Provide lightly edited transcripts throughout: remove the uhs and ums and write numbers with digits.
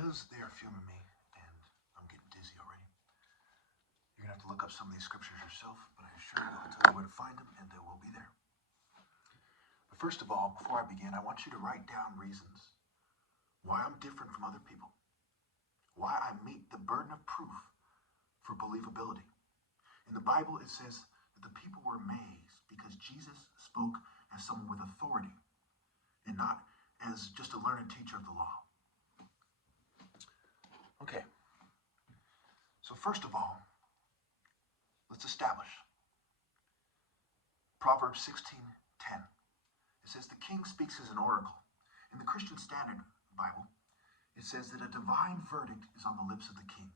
because they are fuming me and I'm getting dizzy already, you're going to have to look up some of these scriptures yourself, but I assure you I'll tell you where to find them and they will be there. But first of all, before I begin, I want you to write down reasons why I'm different from other people, why I meet the burden of proof for believability. In the Bible, it says that the people were amazed because Jesus spoke as someone with authority and not as just a learned teacher of the law. Okay, so first of all, let's establish Proverbs 16:10. It says, the king speaks as an oracle. In the Christian Standard Bible, it says that a divine verdict is on the lips of the king.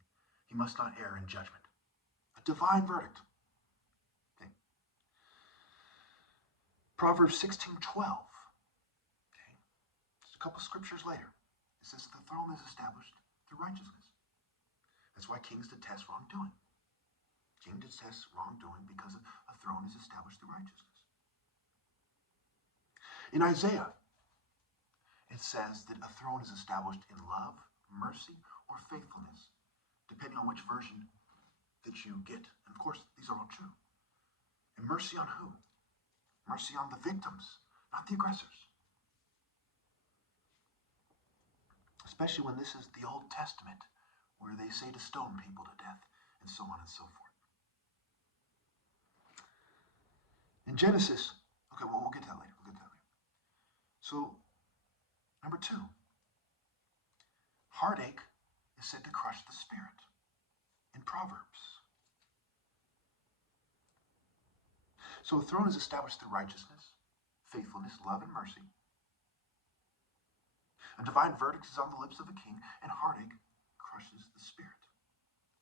He must not err in judgment. A divine verdict. Okay. Proverbs 16:12. Okay. Just a couple scriptures later, it says the throne is established through righteousness. That's why kings detest wrongdoing. King detests wrongdoing because a throne is established through righteousness. In Isaiah, it says that a throne is established in love, mercy, or faithfulness, depending on which version that you get. And of course, these are all true. And mercy on who? Mercy on the victims, not the aggressors. Especially when this is the Old Testament, where they say to stone people to death, and so on and so forth. In Genesis, okay, well, we'll get to that later. So, number 2, heartache is said to crush the spirit in Proverbs. So a throne is established through righteousness, faithfulness, love, and mercy. A divine verdict is on the lips of a king, and heartache crushes the spirit.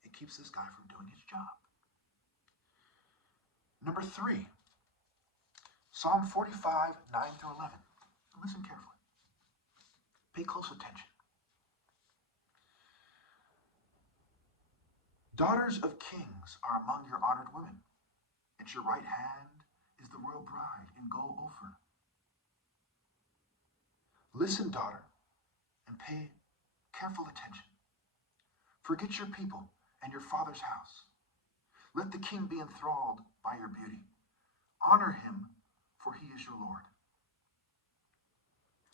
It keeps this guy from doing his job. Number 3, Psalm 45, 9 through 11. Listen carefully. Pay close attention. Daughters of kings are among your honored women. At your right hand is the royal bride in gold Ophir. Listen, daughter, and pay careful attention. Forget your people and your father's house. Let the king be enthralled by your beauty. Honor him, for he is your Lord.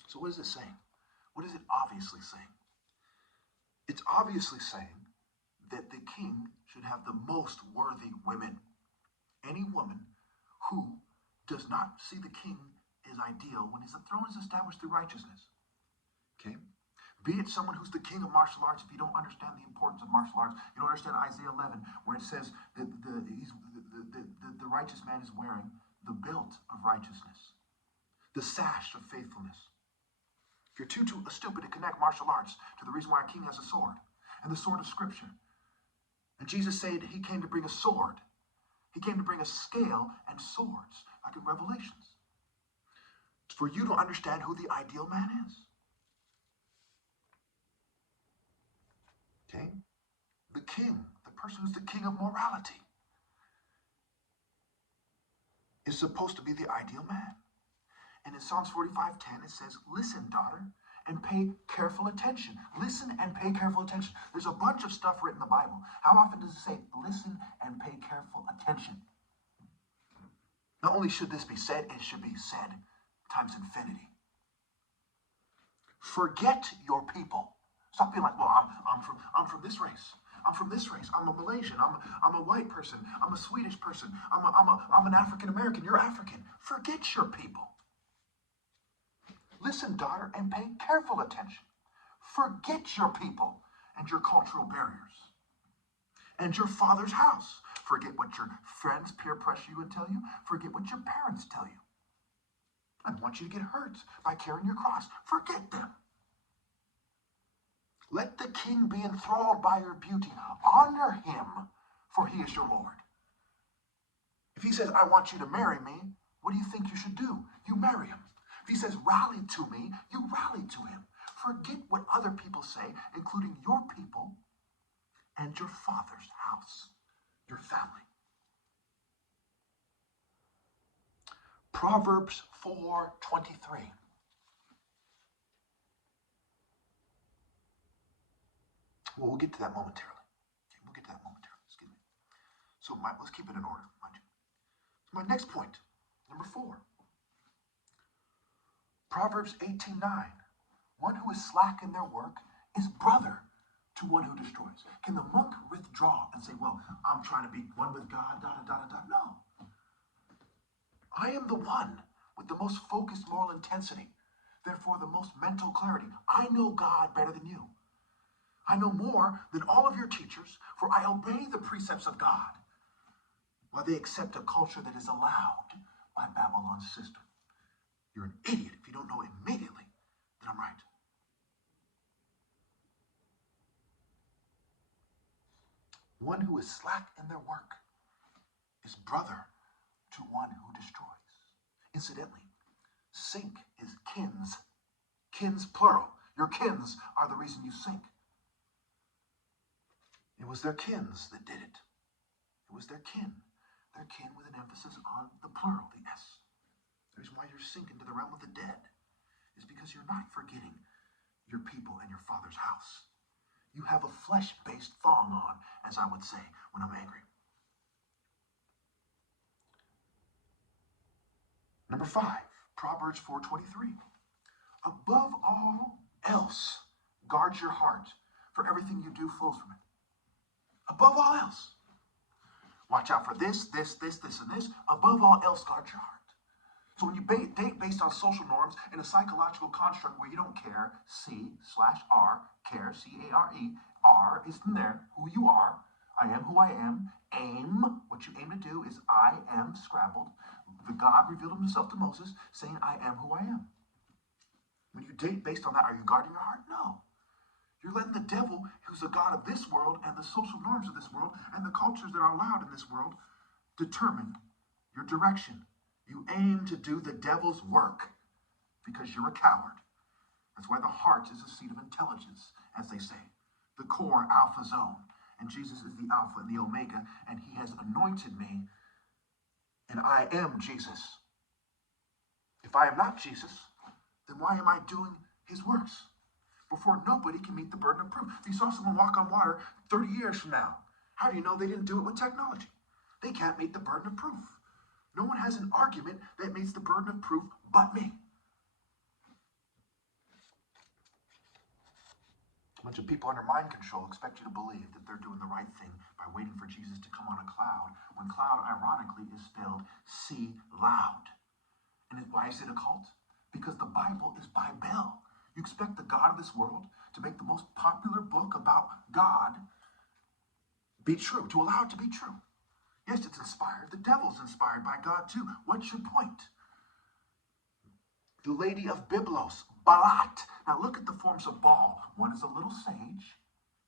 So what is it saying? What is it obviously saying? It's obviously saying that the king should have the most worthy women. Any woman who does not see the king as ideal when his throne is established through righteousness. Okay? Be it someone who's the king of martial arts. If you don't understand the importance of martial arts, you don't understand Isaiah 11, where it says that the righteous man is wearing the belt of righteousness, the sash of faithfulness. If you're too stupid to connect martial arts to the reason why a king has a sword, and the sword of Scripture. And Jesus said he came to bring a sword. He came to bring a scale and swords, like in Revelations. For you to understand who the ideal man is. Okay? The king, the person who's the king of morality, is supposed to be the ideal man. And in Psalms 45:10, it says, listen, daughter, and pay careful attention. Listen and pay careful attention. There's a bunch of stuff written in the Bible. How often does it say, listen and pay careful attention? Not only should this be said, it should be said times infinity. Forget your people. Stop being like, well, I'm from this race. I'm from this race. I'm a Malaysian. I'm a white person. I'm a Swedish person. I'm an African American. You're African. Forget your people. Listen, daughter, and pay careful attention. Forget your people and your cultural barriers. And your father's house. Forget what your friends peer pressure you and tell you. Forget what your parents tell you. I don't want you to get hurt by carrying your cross. Forget them. Let the king be enthralled by your beauty. Honor him, for he is your Lord. If he says, I want you to marry me, what do you think you should do? You marry him. If he says, rally to me, you rally to him. Forget what other people say, including your people and your father's house, your family. Proverbs 4:23. Well, we'll get to that momentarily. Okay, we'll get to that momentarily. Excuse me. So let's keep it in order, mind you. So my next point, number 4. Proverbs 18:9. One who is slack in their work is brother to one who destroys. Can the monk withdraw and say, well, I'm trying to be one with God, da da da da da? No. I am the one with the most focused moral intensity, therefore the most mental clarity. I know God better than you. I know more than all of your teachers, for I obey the precepts of God, while they accept a culture that is allowed by Babylon's system. You're an idiot if you don't know immediately that I'm right. One who is slack in their work is brother to one who destroys. Incidentally, sink is kins. Kins plural. Your kins are the reason you sink. It was their kins that did it. It was their kin. Their kin with an emphasis on the plural, the S. The reason why you're sinking to the realm of the dead is because you're not forgetting your people and your father's house. You have a flesh-based thong on, as I would say when I'm angry. Number 5, Proverbs 4:23. Above all else, guard your heart, for everything you do flows from it. Above all else. Watch out for this, and this. Above all else, guard your heart. So when you date based on social norms in a psychological construct where you don't care, C/R, care, C-A-R-E, R is in there, who you are. I am who I am. Aim, what you aim to do is I am scrambled. The God revealed himself to Moses saying, I am who I am. When you date based on that, are you guarding your heart? No. You're letting the devil, who's the God of this world and the social norms of this world and the cultures that are allowed in this world, determine your direction. You aim to do the devil's work because you're a coward. That's why the heart is a seat of intelligence, as they say, the core alpha zone. And Jesus is the Alpha and the Omega, and he has anointed me, and I am Jesus. If I am not Jesus, then why am I doing his works? Before nobody can meet the burden of proof. If you saw someone walk on water 30 years from now, how do you know they didn't do it with technology? They can't meet the burden of proof. No one has an argument that meets the burden of proof but me. A bunch of people under mind control expect you to believe that they're doing the right thing by waiting for Jesus to come on a cloud, when cloud, ironically, is spelled C-loud. And why is it a cult? Because the Bible is Bible. You expect the God of this world to make the most popular book about God be true, to allow it to be true. Yes, it's inspired. The devil's inspired by God too. What's your point? The Lady of Byblos, Balat. Now look at the forms of Baal. One is a little sage,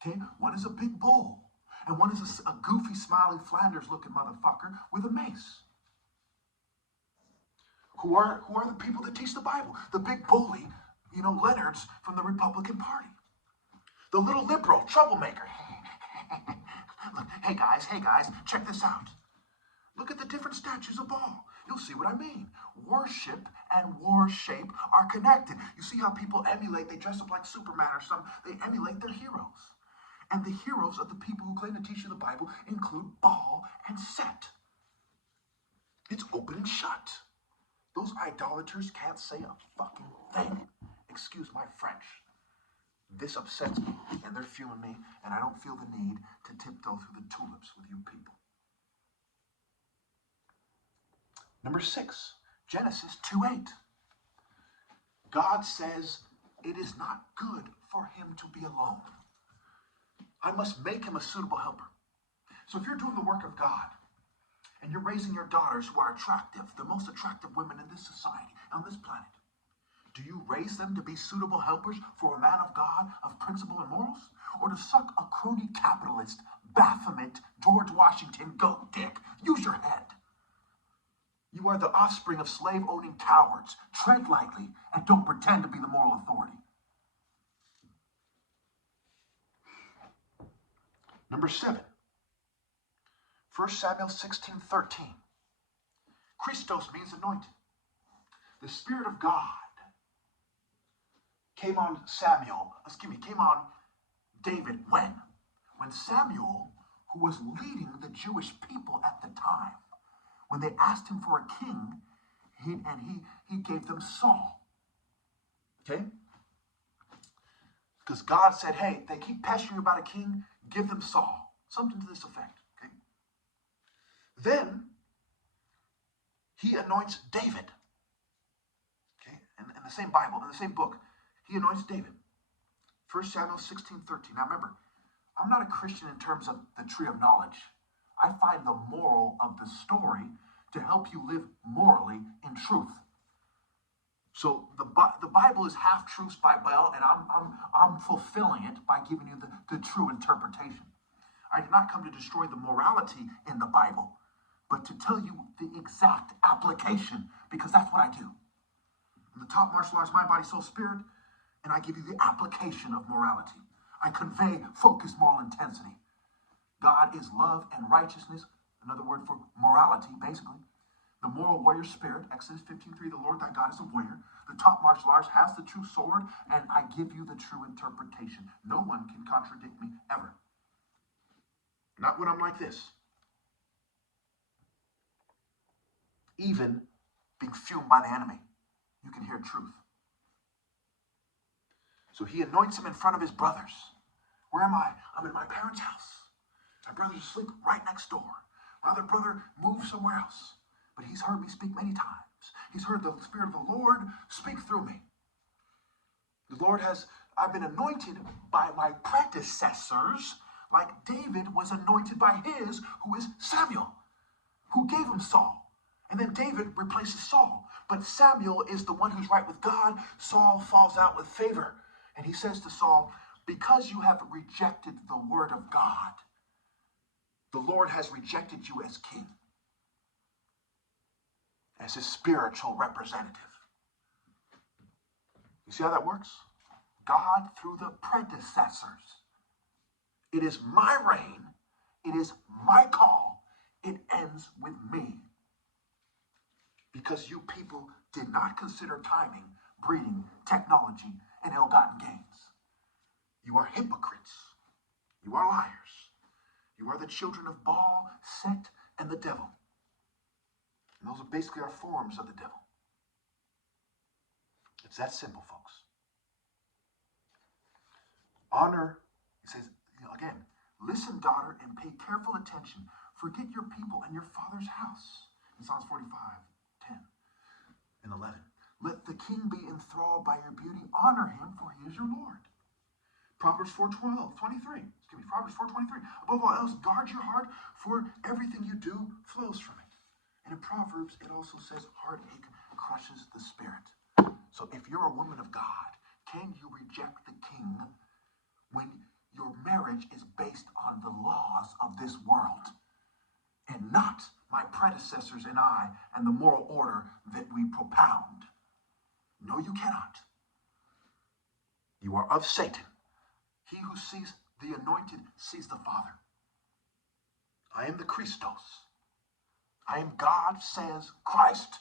okay? One is a big bull, and one is a goofy, smiling Flanders-looking motherfucker with a mace. Who are the people that teach the Bible? The big bully, Leonard's from the Republican Party. The little liberal troublemaker. Look, hey guys, check this out. Look at the different statues of Baal. You'll see what I mean. Worship and worship are connected. You see how people emulate, they dress up like Superman or something. They emulate their heroes. And the heroes of the people who claim to teach you the Bible include Baal and Set. It's open and shut. Those idolaters can't say a fucking thing. Excuse my French. This upsets me, and they're feeling me, and I don't feel the need to tiptoe through the tulips with you people. Number 6, Genesis 2:8. God says, it is not good for him to be alone. I must make him a suitable helper. So if you're doing the work of God, and you're raising your daughters who are attractive, the most attractive women in this society, on this planet, do you raise them to be suitable helpers for a man of God, of principle and morals? Or to suck a crony capitalist, Baphomet, George Washington, goat dick? Use your head. You are the offspring of slave-owning cowards. Tread lightly and don't pretend to be the moral authority. Number 7, 1 Samuel 16:13. Christos means anointed. The Spirit of God came on David when? When Samuel, who was leading the Jewish people at the time, when they asked him for a king, he gave them Saul. Okay? Because God said, hey, they keep pestering you about a king, give them Saul. Something to this effect. Okay? Then he anoints David. Okay? In the same Bible, in the same book, he anoints David. 1 Samuel 16:13. Now remember, I'm not a Christian in terms of the tree of knowledge. I find the moral of the story to help you live morally in truth. So the Bible is half truths by Bell, and I'm fulfilling it by giving you the true interpretation. I did not come to destroy the morality in the Bible, but to tell you the exact application, because that's what I do. In the top martial arts, mind, body, soul, spirit, and I give you the application of morality. I convey focused moral intensity. God is love and righteousness, another word for morality, basically. The moral warrior spirit, Exodus 15:3, the Lord thy God is a warrior. The top martial arts has the true sword, and I give you the true interpretation. No one can contradict me ever. Not when I'm like this. Even being fumed by the enemy, you can hear truth. So he anoints him in front of his brothers. Where am I? I'm in my parents' house. My brother's asleep right next door. My other brother moved somewhere else. But he's heard me speak many times. He's heard the Spirit of the Lord speak through me. I've been anointed by my predecessors, like David was anointed by his, who is Samuel, who gave him Saul. And then David replaces Saul. But Samuel is the one who's right with God. Saul falls out with favor. And he says to Saul, because you have rejected the word of God, the Lord has rejected you as king, as his spiritual representative. You see how that works? God through the predecessors. It is my reign. It is my call. It ends with me. Because you people did not consider timing, breeding, technology, and ill-gotten gains. You are hypocrites. You are liars. You are the children of Baal, Set, and the devil. And those are basically our forms of the devil. It's that simple, folks. Honor, he says, again, listen, daughter, and pay careful attention. Forget your people and your father's house. In Psalms 45:10 and 11. Let the king be enthralled by your beauty. Honor him, for he is your Lord. Proverbs 4:23. Proverbs 4:23. Above all else, guard your heart, for everything you do flows from it. And in Proverbs, it also says, heartache crushes the spirit. So if you're a woman of God, can you reject the king when your marriage is based on the laws of this world and not my predecessors and I and the moral order that we propound? No, you cannot. You are of Satan. He who sees the anointed sees the Father. I am the Christos. I am God, says Christ.